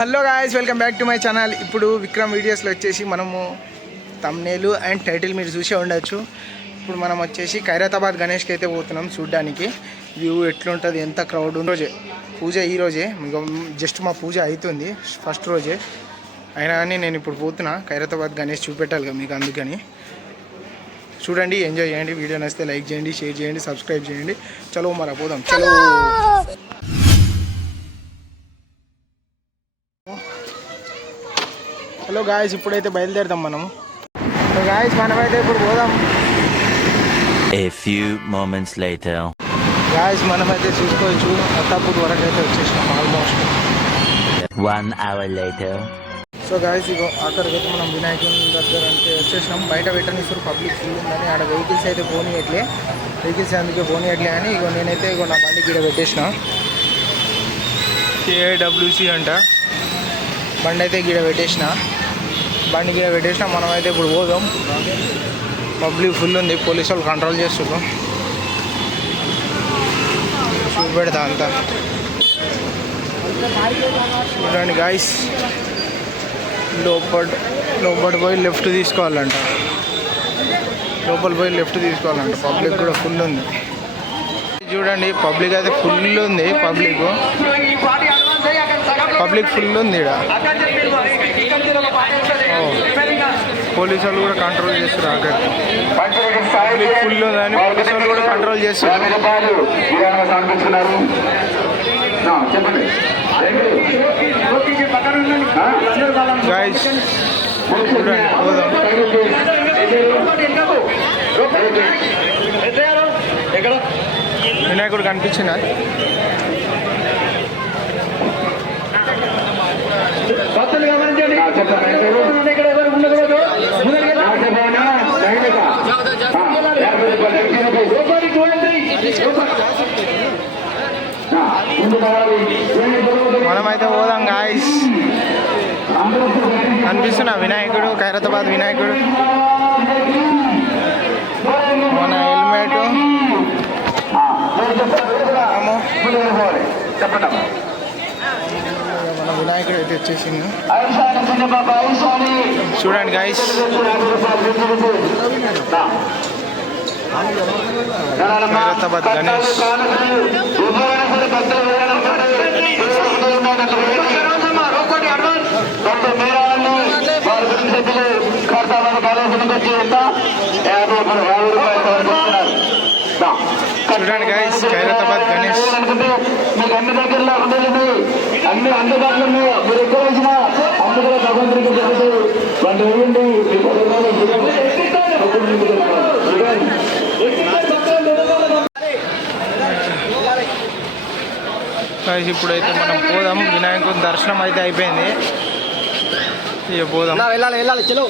Hello guys, welcome back to my channel. ఇప్పుడు విక్రమ్ వీడియోస్లో వచ్చేసి మనము థంబ్నెయిల్ అండ్ టైటిల్ మీరు చూసే ఉండొచ్చు. ఇప్పుడు మనం వచ్చేసి ఖైరతాబాద్ గణేష్కి అయితే పోతున్నాం చూడ్డానికి. వ్యూ ఎట్లుంటుంది, ఎంత క్రౌడ్ రోజే పూజ ఈరోజే, జస్ట్ మా పూజ అవుతుంది ఫస్ట్ రోజే అయినా కానీ నేను ఇప్పుడు పోతున్నా ఖైరతాబాద్ గణేష్ చూపెట్టాలి కదా మీకు, అందుకని చూడండి, ఎంజాయ్ చేయండి. వీడియో నచ్చితే లైక్ చేయండి, షేర్ చేయండి, సబ్స్క్రైబ్ చేయండి. చలో మరి పోదాం. చలో హలో గాయస్, ఇప్పుడైతే బయలుదేరుదాం మనం. సో గాయస్, మనమైతే ఇప్పుడు పోదాం. A few moments later. Guys, మనమైతే చూసుకోవచ్చు అత్తాపూర్ వరకు అయితే వచ్చేసినాం almost. 1 hour later. So guys, ఇగో అక్కడికైతే మనం వినాయకుని దగ్గర అంటే వచ్చేసినాం. బయట పెట్టనిస్తారు, పబ్లిక్ ఫుల్ ఉందని. ఆడ వెహికల్స్ అయితే పోనీయట్లే, వెహికల్స్ అందుకే పోనీయట్లే అని ఇగో నేనైతే ఇగో నా బండి గీడ పెట్టేసిన. KWC అంట బండి అయితే గీడ పెట్టేసిన. బండి గీడ పెట్టేసిన మనమైతే ఇప్పుడు పోదాం. పబ్లిక్ ఫుల్ ఉంది, పోలీసు వాళ్ళు కంట్రోల్ చేస్తున్నారు. చూపెడతా అంతా చూడండి గాయస్. లోపల పోయి లెఫ్ట్ తీసుకోవాలంట, లోపల పోయి లెఫ్ట్ తీసుకోవాలంట. పబ్లిక్ కూడా ఫుల్ ఉంది చూడండి, పబ్లిక్ అయితే ఫుల్ ఉంది. పబ్లిక్ ఫుల్ ఉంది ఇక్కడ. పోలీసు వాళ్ళు కూడా కంట్రోల్ చేస్తారు. అక్కడ పబ్లిక్ ఫుల్ ఉందని పోలీసు వాళ్ళు కూడా కంట్రోల్ చేస్తారు. గాయ్స్ చూడండి, పోదాం. వినాయకుడు కనిపించిందా? మనమైతే పోదాం గాయ్స్. కనిపిస్తున్నా వినాయకుడు, ఖైరతాబాద్ వినాయకుడు. మన హెల్మెట్, మన వినాయకుడు అయితే వచ్చేసింది. చూడండి గాయ్స్, ఖైరతాబాద్ గణేష్. చూడండి గాయ్స్, ఖైరతాబాద్ గణేష్. మీకు అన్ని దగ్గరలో అన్ని అందుబాటులో ఉన్నాయి. మీరు ఎక్కువ వచ్చినా అందులో భగవంతుడికి వాళ్ళు వేయండి. ఇప్పుడైతే మనం పోదాం. వినాయకుని దర్శనం అయితే అయిపోయింది, ఇక పోదాం. వెళ్ళాలి చలో.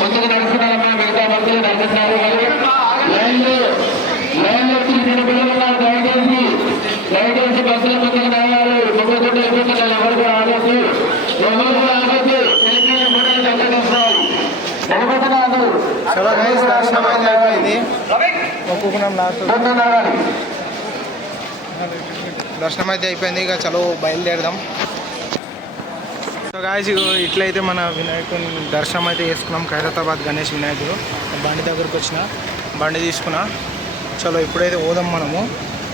ముందుకు నడుస్తున్నారమ్మా, మిగతా భక్తులు నడుస్తున్నారు. దయచేసి బస్సుల ముందుకు రావాలి. ముందుకుంటే ఎదుగుతున్నారు, ఎవరికి ఆగద్దు, చలో గైస్, దర్శనం అయితే అయిపోయింది. ఒక్కొక్కరం దర్శనం అయితే అయిపోయింది, ఇక చలో బయలుదేరదాం. సో గాయస్, ఇట్లయితే మన వినాయకుని దర్శనం అయితే చేసుకున్నాం. ఖైరతాబాద్ గణేష్ వినాయకుడు. బండి దగ్గరకు వచ్చిన, బండి తీసుకున్నా. చలో ఇప్పుడైతే పోదాం మనము,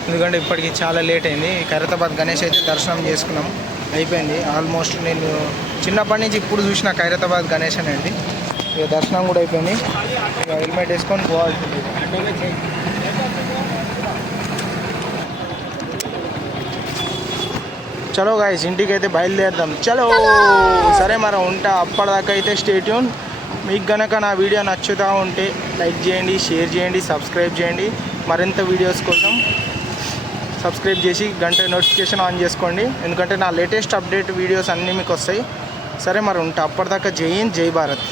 ఎందుకంటే ఇప్పటికి చాలా లేట్ అయింది. ఖైరతాబాద్ గణేష్ అయితే దర్శనం చేసుకున్నాం, అయిపోయింది ఆల్మోస్ట్. నేను చిన్నప్పటి నుంచి ఇప్పుడు చూసిన ఖైరతాబాద్ గణేష్ అనేది. ఇక దర్శనం కూడా అయిపోయింది, ఇక హెల్మెట్ వేసుకొని పోవాల్సింది. చలో గాయస్, ఇంటికి అయితే బయలుదేరదాం. చలో సరే మరి ఉంటా. అప్పటిదాకా అయితే స్టే ట్యూన్. మీకు గనక నా వీడియో నచ్చుతూ ఉంటే లైక్ చేయండి, షేర్ చేయండి, సబ్స్క్రైబ్ చేయండి. మరింత వీడియోస్ కోసం సబ్స్క్రైబ్ చేసి గంట నోటిఫికేషన్ ఆన్ చేసుకోండి, ఎందుకంటే నా లేటెస్ట్ అప్డేట్ వీడియోస్ అన్నీ మీకు వస్తాయి. సరే మరి ఉంటా. అప్పటిదాకా జై హింద్, జై భారత్.